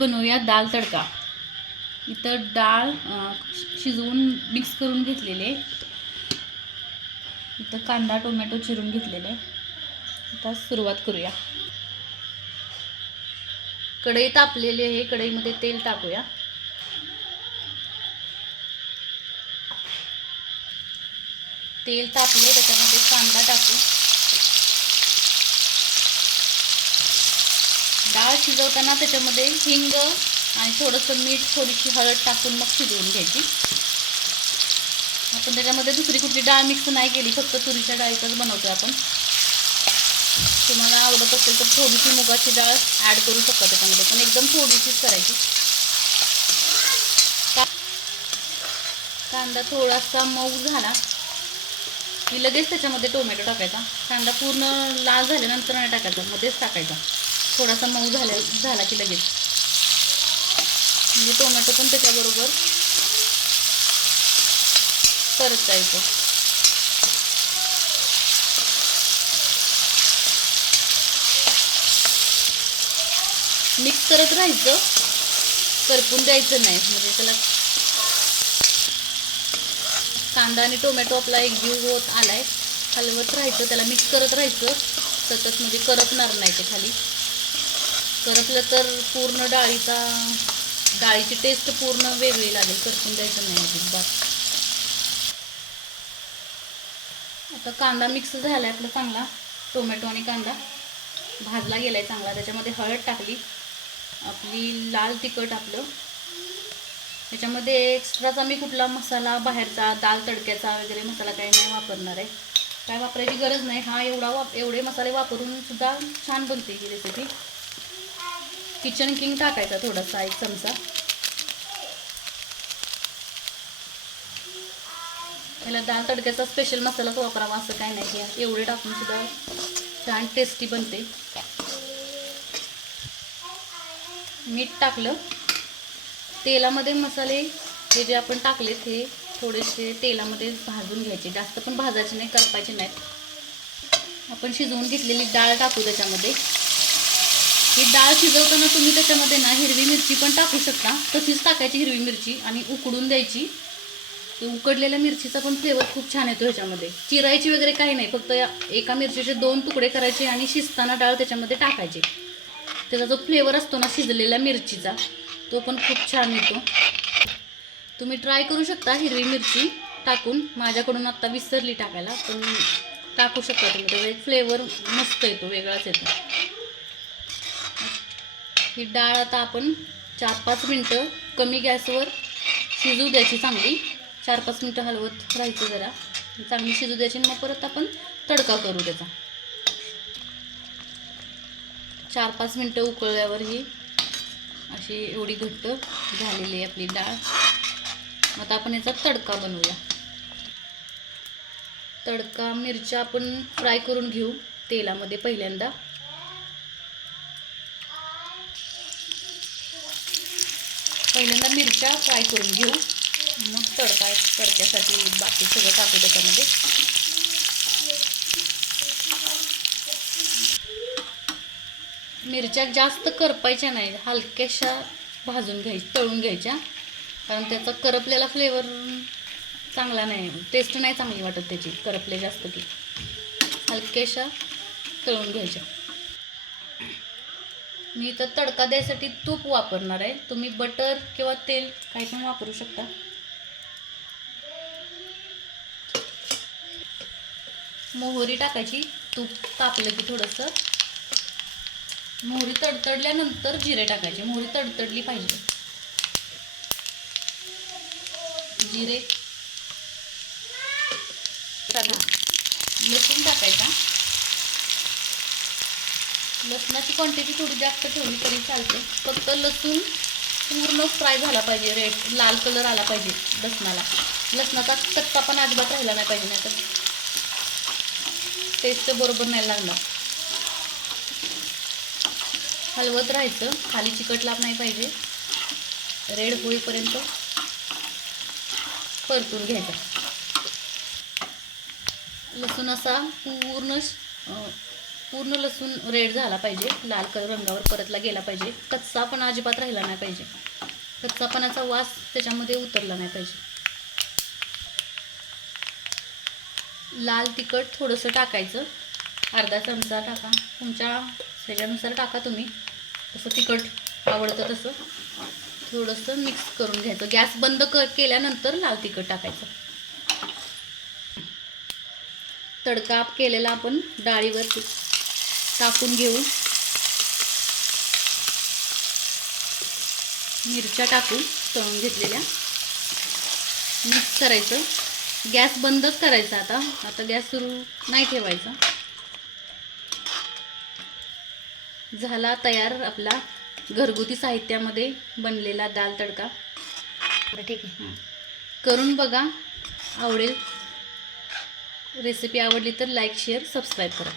बनवूया दाल तडका. इथं डाळ शिजवून मिक्स करून घेतलेले. इथं कांदा टोमॅटो चिरून घेतलेले. आता सुरुवात करूया. कढई तापलेली आहे. कढईमध्ये तेल टाकूया. तेल तापले, त्याच्यामध्ये कांदा टाकू. डाळ शिजवताना त्याच्यामध्ये हिंग आणि थोडंसं मीठ, थोडीशी हळद टाकून मग शिजवून घ्यायची. आपण त्याच्यामध्ये दुसरी कुठली डाळ मिक्स नाही केली, फक्त तुरीच्या डाळीचाच बनवतो आपण. तुम्हाला आवडत असेल तर थोडीशी मुगाची डाळ ॲड करू शकता त्याच्यामध्ये, पण एकदम थोडीशीच करायची. कांदा थोडासा मऊ झाला की लगेच त्याच्यामध्ये टोमॅटो टाकायचा. कांदा पूर्ण लाल झाल्यानंतर नाही टाकायचा, मध्येच टाकायचा. थोडासा मऊ झाला की लगेच, म्हणजे टोमॅटो पण त्याच्याबरोबर परतता येतो. मिक्स करत राहायचं, करपून द्यायचं नाही. म्हणजे त्याला कांदा आणि टोमॅटो आपला एकजीव होत आलाय, हलवत राहायचं, त्याला मिक्स करत राहायचं सतत. म्हणजे करपणार नाही ते खाली. करपलं तर पूर्ण डाळीची टेस्ट पूर्ण वेगळी लागेल. करपून द्यायचं नाही अजिबात. आता कांदा मिक्स झालाय आपला चांगला. टोमॅटो आणि कांदा भाजला गेलाय चांगला. त्याच्यामध्ये हळद टाकली, आपली लाल तिखट आपलं. त्याच्यामध्ये एक्स्ट्राचा मी कुठला मसाला बाहेरचा दाल तडक्याचा वगैरे मसाला काही नाही वापरणार आहे. काय वापरायची गरज नाही. हा एवढे मसाले वापरून सुद्धा छान बनते ही रेसिपी. किचन किंग टाकायचा थोडासा, 1 चमचा. याला दाल तडक्याचा स्पेशल मसालाच वापरावा असं काही नाही. एवढे टाकून सुद्धा छान टेस्टी बनते. मीठ टाकलं. तेलामध्ये मसाले हे जे आपण टाकलेत हे थोडेसे तेलामध्ये भाजून घ्यायचे. जास्त पण भाजायचे नाही, करपायचे नाहीत. आपण शिजवून घेतलेली डाळ टाकू त्याच्यामध्ये. ही डाळ शिजवताना तुम्ही त्याच्यामध्ये ना हिरवी मिरची पण टाकू शकता. तशीच टाकायची हिरवी मिरची आणि उकडून द्यायची. उकडलेल्या मिरचीचा पण फ्लेवर खूप छान येतो ह्याच्यामध्ये. चिरायची वगैरे काही नाही, फक्त एका मिरचीचे 2 तुकडे करायचे आणि शिजताना डाळ त्याच्यामध्ये टाकायचे. त्याचा जो फ्लेवर असतो ना शिजलेल्या मिरचीचा, तो पण खूप छान येतो. तुम्ही ट्राय करू शकता हिरवी मिरची टाकून. माझ्याकडून आत्ता विसरली टाकायला, पण टाकू शकता तुम्ही. त्याचा एक फ्लेवर मस्त येतो, वेगळाच येतो. ही डाळ आता आपण 4-5 मिनटं कमी गॅसवर शिजू द्यायची चांगली. 4-5 मिनटं हलवत राहायचं जरा, चांगली शिजू द्यायची. मग परत आपण तडका करू त्याचा. 4-5 मिनटं उकळल्यावर ही अशी एवढी घट्ट झालेली आहे आपली डाळ. आता आपण याचा तडका बनवूया. तडका मिरच्या आपण फ्राय करून घेऊ तेलामध्ये पहिल्यांदा. मिरच्या फ्राय करून घेऊ, मग तडक्यासाठी बाकी सगळं टाकू त्याच्यामध्ये. मिरच्या जास्त करपायच्या नाही, हलक्याशा भाजून तळून घ्यायच्या. कारण त्याचा करपलेला फ्लेवर चांगला नाही, टेस्ट नाही चांगली वाटत त्याची करपले जास्त की. हलक्याशा तळून घ्यायच्या. मी तर तडका द्यायसाठी तूप वापरणार आहे. तुम्ही बटर किंवा तेल काही पण वापरू शकता. मोहरी टाकायची. तूप तापलं की थोडंसं. मोहरी तडतडल्यानंतर जिरे टाकायचे. मोहरी तडतडली पाहिजे. जिरे, लसूण टाकायचा. लसणाची क्वांटिटी थोडी जास्त ठेवली तरी चालते. फक्त लसूण पूर्ण फ्राय झाला पाहिजे, लाल कलर आला पाहिजे लसणाला. लसणाचा कच्चा पण अजिबात राहिला नाही पाहिजे, नाही तर टेस्ट बरोबर नाही लागणार. हलवत राहायचं, खाली चिकटला नाही पाहिजे. रेड होईपर्यंत परतून घ्यायचा. लसूण असा पूर्ण पूर्ण लसूण रेड झाला पाहिजे, लाल कलर रंगावर परतला गेला पाहिजे, कच्चा पण अजिबात राहिला नाही पाहिजे, कच्चापणाचा वास त्याच्यामध्ये उतरला नाही पाहिजे. लाल तिखट थोडंसं टाकायचं, अर्धा चमचा टाका, तुमच्या ह्याच्यानुसार टाका तुम्ही, तसं तिखट आवडतं तसं. थोडंसं मिक्स करून घ्यायचं. गॅस बंद केल्यानंतर लाल तिखट टाकायचं. तडका केलेला आपण डाळीवर टाकून घेऊ. मिरच्या टाकून तळून घेतलेल्या मिक्स करायचं. गॅस बंदच करायचा. आता गॅस सुरू नाही ठेवायचा. झाला तयार आपला घरगुती साहित्यामध्ये बनलेला दाल तडका. ठीक आहे, करून बघा, आवडेल. रेसिपी आवडली तर लाईक शेअर सबस्क्राईब करा.